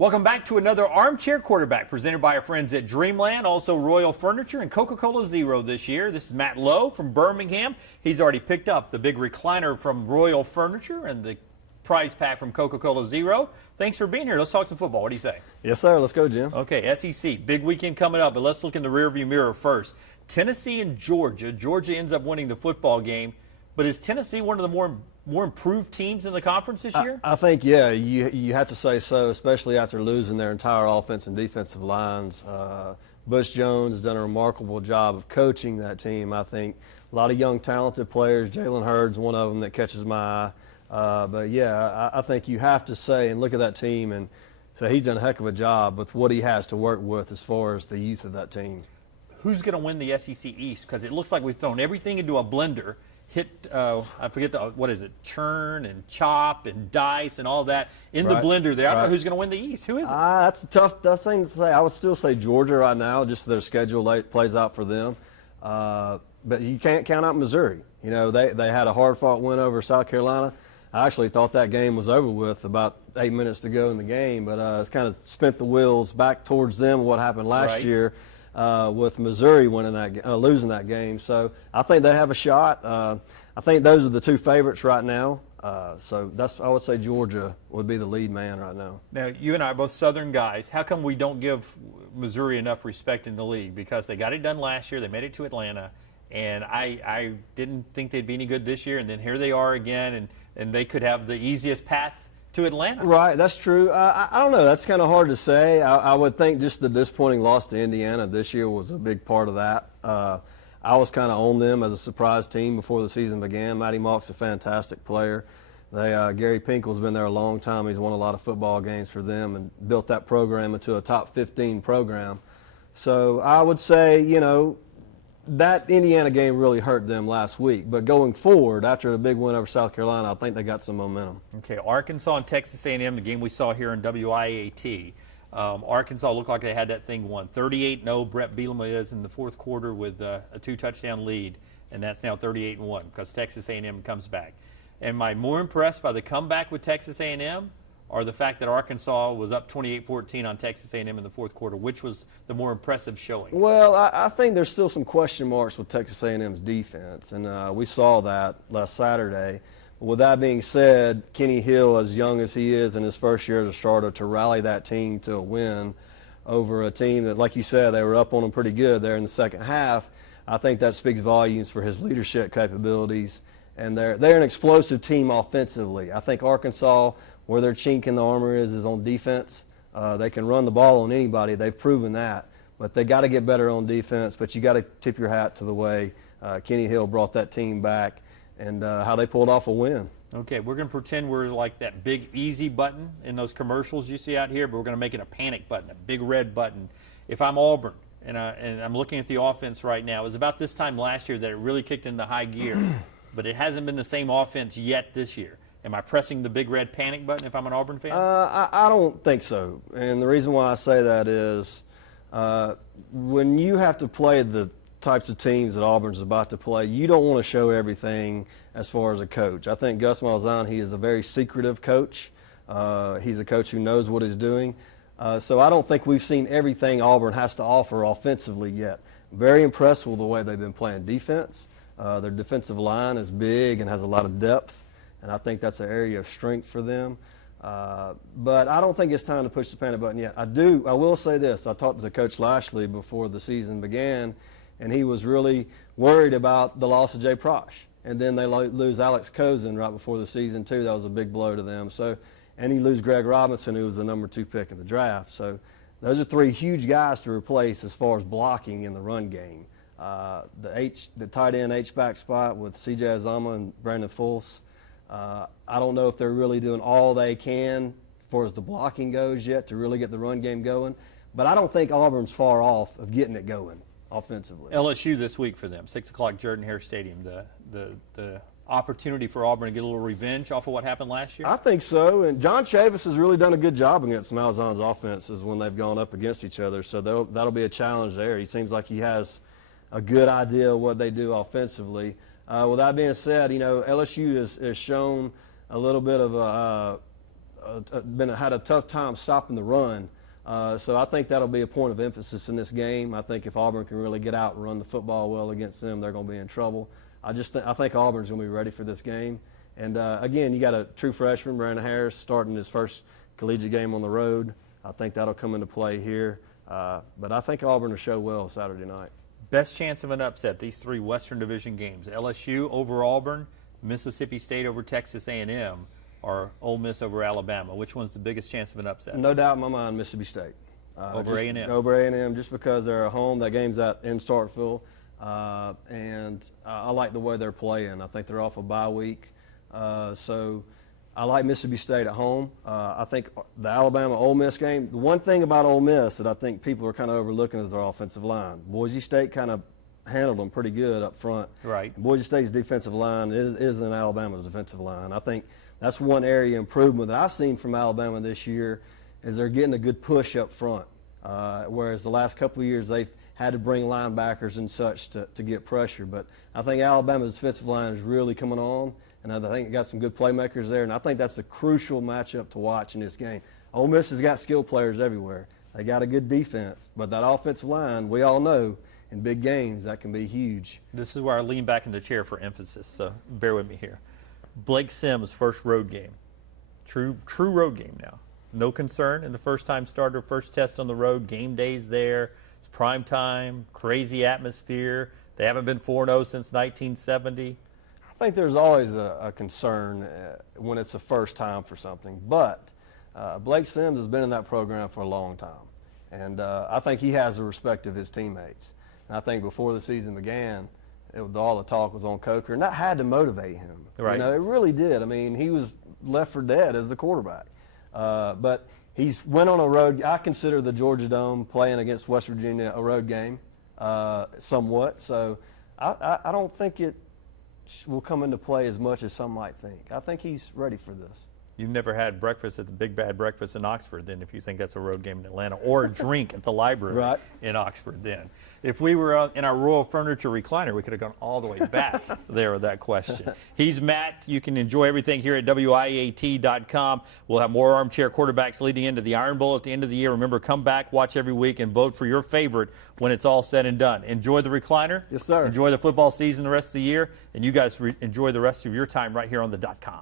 Welcome back to another Armchair Quarterback presented by our friends at Dreamland, also Royal Furniture and Coca-Cola Zero this year. This is Matt Lowe from Birmingham. He's already picked up the big recliner from Royal Furniture and the prize pack from Coca-Cola Zero. Thanks for being here. Let's talk some football. What do you say? Yes, sir. Let's go, Jim. Okay, SEC, big weekend coming up, but let's look in the rearview mirror first. Tennessee and Georgia. Georgia ends up winning the football game, but is Tennessee one of the more improved teams in the conference this year? I think, yeah, you have to say so, especially after losing their entire offense and defensive lines. Bush Jones has done a remarkable job of coaching that team. I think a lot of young, talented players. Jalen Hurd's one of them that catches my eye. But, yeah, I think you have to say and look at that team and say he's done a heck of a job with what he has to work with as far as the youth of that team. Who's going to win the SEC East? Because it looks like we've thrown everything into a blender. I forget, what is it, churn and chop and dice and all that in the blender there. I don't know who's going to win the East. Who is it? That's a tough thing to say. I would still say Georgia right now, just their schedule plays out for them. But you can't count out Missouri. You know, they had a hard-fought win over South Carolina. I actually thought that game was over with about 8 minutes to go in the game, but it's kind of spent the wheels back towards them, what happened last year. With Missouri losing that game. So I think they have a shot. I think those are the two favorites right now. So I would say Georgia would be the lead man right now. Now, you and I are both Southern guys. How come we don't give Missouri enough respect in the league? Because they got it done last year. They made it to Atlanta. And I didn't think they'd be any good this year. And then here they are again. And they could have the easiest path to Atlanta. Right, that's true. I don't know. That's kind of hard to say. I would think just the disappointing loss to Indiana this year was a big part of that. I was kind of on them as a surprise team before the season began. Matty Mock's a fantastic player. Gary Pinkel's been there a long time. He's won a lot of football games for them and built that program into a top 15 program. So I would say, you know, that Indiana game really hurt them last week. But going forward, after a big win over South Carolina, I think they got some momentum. Okay, Arkansas and Texas A&M, the game we saw here in WIAT. Arkansas looked like they had that thing won. 38-0, Brett Bielema is in the fourth quarter with a 2-touchdown lead, and that's now 38-1 because Texas A&M comes back. Am I more impressed by the comeback with Texas A&M or the fact that Arkansas was up 28-14 on Texas A&M in the fourth quarter? Which was the more impressive showing? Well, I think there's still some question marks with Texas A&M's defense, and we saw that last Saturday. With that being said, Kenny Hill, as young as he is in his first year as a starter, to rally that team to a win over a team that, like you said, they were up on them pretty good there in the second half, I think that speaks volumes for his leadership capabilities. And they're an explosive team offensively. I think Arkansas, where their chink in the armor is on defense. They can run the ball on anybody. They've proven that. But they got to get better on defense. But you got to tip your hat to the way Kenny Hill brought that team back and how they pulled off a win. Okay, we're going to pretend we're like that big easy button in those commercials you see out here, but we're going to make it a panic button, a big red button. If I'm Auburn and I'm looking at the offense right now, it was about this time last year that it really kicked into high gear, but it hasn't been the same offense yet this year. Am I pressing the big red panic button if I'm an Auburn fan? I don't think so. And the reason why I say that is when you have to play the types of teams that Auburn's about to play, you don't want to show everything as far as a coach. I think Gus Malzahn, he is a very secretive coach. He's a coach who knows what he's doing. So I don't think we've seen everything Auburn has to offer offensively yet. Very impressed with the way they've been playing defense. Their defensive line is big and has a lot of depth. And I think that's an area of strength for them. But I don't think it's time to push the panic button yet. I will say this. I talked to Coach Lashley before the season began, and he was really worried about the loss of Jay Prosh. And then they lose Alex Cozen right before the season, too. That was a big blow to them. And you lose Greg Robinson, who was the number 2 pick in the draft. So those are 3 huge guys to replace as far as blocking in the run game. The tight end H-back spot with C.J. Azama and Brandon Fultz. I don't know if they're really doing all they can as far as the blocking goes yet to really get the run game going. But I don't think Auburn's far off of getting it going offensively. LSU this week for them, 6 o'clock Jordan-Hare Stadium. The opportunity for Auburn to get a little revenge off of what happened last year? I think so. And John Chavis has really done a good job against Malzahn's offenses when they've gone up against each other. So that'll be a challenge there. He seems like he has a good idea of what they do offensively. With that being said, you know, LSU has shown a little bit of had a tough time stopping the run. So I think that'll be a point of emphasis in this game. I think if Auburn can really get out and run the football well against them, they're going to be in trouble. I think Auburn's going to be ready for this game. And again, you got a true freshman, Brandon Harris, starting his first collegiate game on the road. I think that'll come into play here. But I think Auburn will show well Saturday night. Best chance of an upset, these 3 Western Division games: LSU over Auburn, Mississippi State over Texas A&M, or Ole Miss over Alabama. Which one's the biggest chance of an upset? No doubt in my mind, Mississippi State. Over A&M? Over A&M, just because they're at home. That game's in Starkville. And I like the way they're playing. I think they're off a bye week. So I like Mississippi State at home. I think the Alabama-Ole Miss game, the one thing about Ole Miss that I think people are kind of overlooking is their offensive line. Boise State kind of handled them pretty good up front. Right. Boise State's defensive line isn't Alabama's defensive line. I think that's one area of improvement that I've seen from Alabama this year is they're getting a good push up front, whereas the last couple of years they've had to bring linebackers and such to get pressure. But I think Alabama's defensive line is really coming on, and I think it got some good playmakers there, and I think that's a crucial matchup to watch in this game. Ole Miss has got skilled players everywhere. They got a good defense, but that offensive line, we all know, in big games, that can be huge. This is where I lean back in the chair for emphasis, so bear with me here. Blake Sims' first road game. True road game now. No concern in the first-time starter, first test on the road, game days there. It's prime time, crazy atmosphere. They haven't been 4-0 since 1970. I think there's always a concern when it's the first time for something, but Blake Sims has been in that program for a long time, and I think he has the respect of his teammates. And I think before the season began, all the talk was on Coker, and that had to motivate him. Right. You know, it really did. I mean, he was left for dead as the quarterback. But he's went on a road. I consider the Georgia Dome playing against West Virginia a road game somewhat. So I don't think it will come into play as much as some might think. I think he's ready for this. You've never had breakfast at the Big Bad Breakfast in Oxford, then, if you think that's a road game in Atlanta, or a drink at the library Right. in Oxford, then. If we were in our Royal Furniture recliner, we could have gone all the way back there with that question. He's Matt. You can enjoy everything here at WIAT.com. We'll have more Armchair quarterbacks leading into the Iron Bowl at the end of the year. Remember, come back, watch every week, and vote for your favorite when it's all said and done. Enjoy the recliner. Yes, sir. Enjoy the football season the rest of the year, and you guys enjoy the rest of your time right here on the .com.